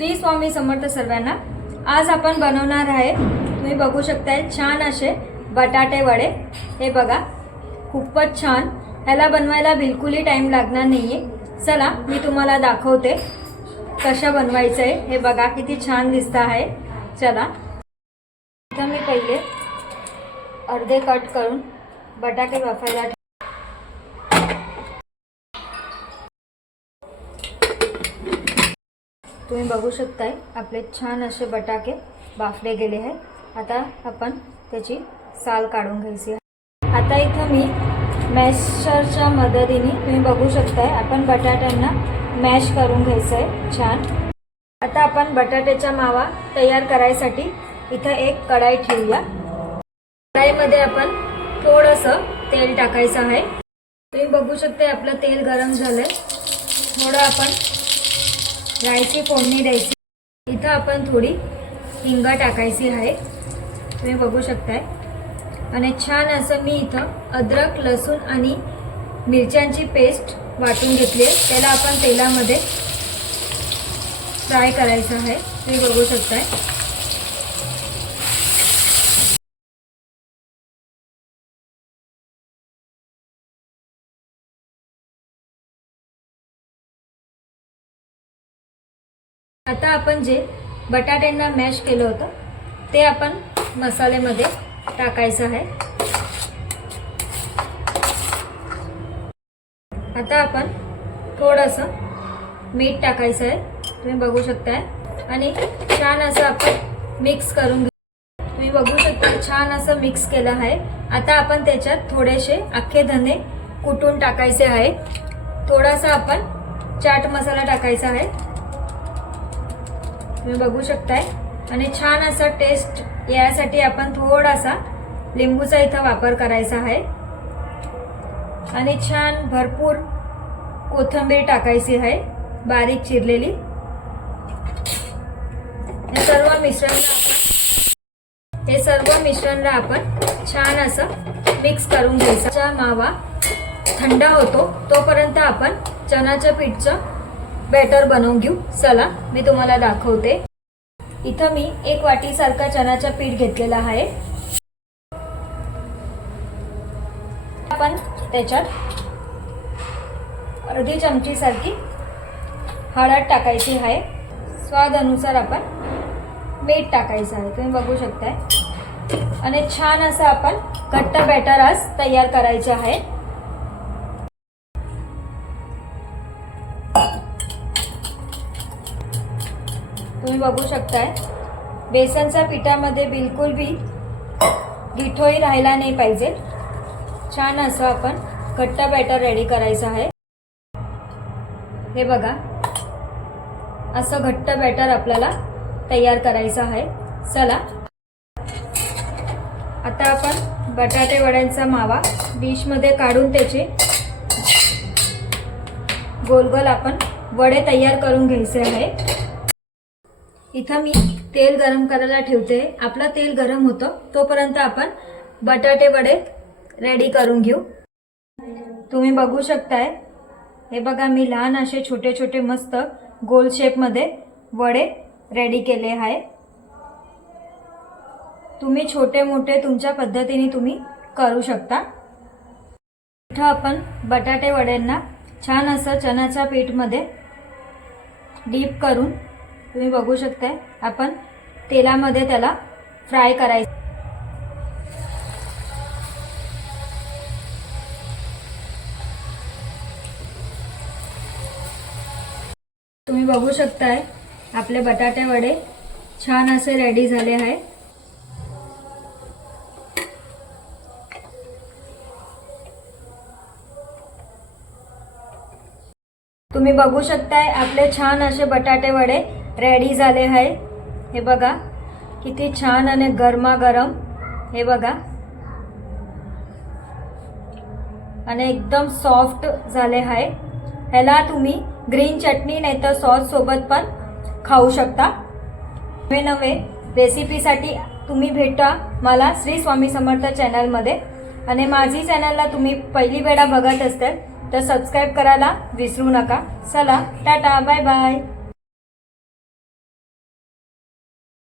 श्री स्वामी समर्थ सर्वांना। आज आपण बनवणार आहे, तुम्ही बघू शकताय, छान असे बटाटे वडे। हे बघा, खूपच छान। ह्याला बनवायला बिलकुलही टाइम लागणार नाहीये। चला मी तुम्हाला दाखवते कशा बनवायचं आहे। हे बघा किती छान दिसत आहे। चला, आता मी पहिले अर्धे कट करून बटाटे वाफायला तुम्ही बघू शकताय, आपले छान असे बटाटे बाफले गेले आहेत। आता आपण त्याची साल काढून घ्यायची आहे। आता इथं मी मॅशरच्या मदतीने तुम्ही बघू शकताय, आपण बटाट्यांना मॅश करून घ्यायचं आहे छान। आता आपण बटाट्याचा मावा तयार करायसाठी इथं एक कढाई ठेवूया। कढाईमध्ये आपण थोडंसं तेल टाकायचं आहे। तुम्ही बघू शकताय, आपलं तेल गरम झालंय। थोडं आपण राईची फोडणी द्यायची। इथं आपण थोडी हिंग टाकायची आहे, तुम्ही बघू शकताय। आणि छान असं मी इथं अद्रक, लसूण आणि मिरच्यांची पेस्ट वाटून घेतली आहे। त्याला आपण तेलामध्ये फ्राय करायचं आहे, तुम्ही बघू शकताय। आता आपण जे बटाट्यांना मॅश केलं होतं ते आपण मसाल्यामध्ये टाकायचं आहे। आता आपण थोडंसं मीठ टाकायचं आहे, तुम्ही बघू शकताय। आणि छान असं आपण मिक्स करून घेऊ। तुम्ही बघू शकता, छान असं मिक्स केलं आहे। आता आपण त्याच्यात थोडेसे अख्खे धने कुटून टाकायचे आहे। थोडासा आपण चाट मसाला टाकायचा आहे, तुम्ही बघू शकताय। आणि छान असा टेस्ट यासाठी आपण थोडासा लिंबूचा इथं वापर करायचा आहे। आणि छान भरपूर कोथिंबीर टाकायची आहे, बारीक चिरलेली। हे सर्व मिश्रणला आपण छान असं मिक्स करून घ्यायचा। मावा थंड होतो तोपर्यंत आपण चण्याच्या पीठचं बॅटर बनवून घेऊ। चला मी तुम्हाला दाखवते। इथं मी 1 वाटी सारखा चण्याचं पीठ घेतलेला आहे। आपण त्याच्यात अर्धी चमची सारखी हळद टाकायची आहे। स्वाद अनुसार आपण मीठ टाकायचं आहे, तुम्ही बघू शकताय। आणि छान असं आपण घट्ट बॅटर आज तयार करायचे आहे। तुम्ही बघू शकताय, बेसनच्या पिठामध्ये बिलकुल भी गिठोही राहिला नाही पाहिजे। छान असं आपण घट्ट बॅटर रेडी करायचं आहे। हे बघा, असं घट्ट बॅटर आपल्याला तयार करायचं आहे। चला, आता आपण बटाटे वड्यांचा मावा डिशमध्ये काढून त्याचे गोल गोल आपण वडे तयार करून घ्यायचे आहे। इथं मी तेल गरम करायला ठेवते। आपलं तेल गरम होतं तोपर्यंत आपण बटाटे वडे रेडी करून घेऊ। तुम्ही बघू शकताय, हे बघा, मी लहान असे छोटे छोटे मस्त गोल शेपमध्ये वडे रेडी केले आहे। तुम्ही छोटे मोठे तुमच्या पद्धतीने तुम्ही करू शकता। इथं आपण बटाटे वड्यांना छान असं चण्याच्या पीठमध्ये डीप करून, तुम्ही बघू शकताय, आपण तेलामध्ये त्याला फ्राय करायचं। तुम्ही बघू शकताय, आपले बटाटे वडे छान असे रेडी झाले आहे। तुम्ही बघू शकताय, आपले छान असे बटाटे वडे रेडी झाले आहे। हे बघा किती छान आणि गरमागरम, हे बघा, आणि एकदम सॉफ्ट झाले आहे। ह्याला तुम्ही ग्रीन चटणी नाही तर सॉस सोबत पण खाऊ शकता। नवे नवे रेसिपीसाठी तुम्ही भेटा मला श्री स्वामी समर्थ चॅनलमध्ये। आणि माझी चॅनलला तुम्ही पहिली वेळा बघत असाल तर सबस्क्राइब करायला विसरू नका। चला, टाटा, बाय बाय।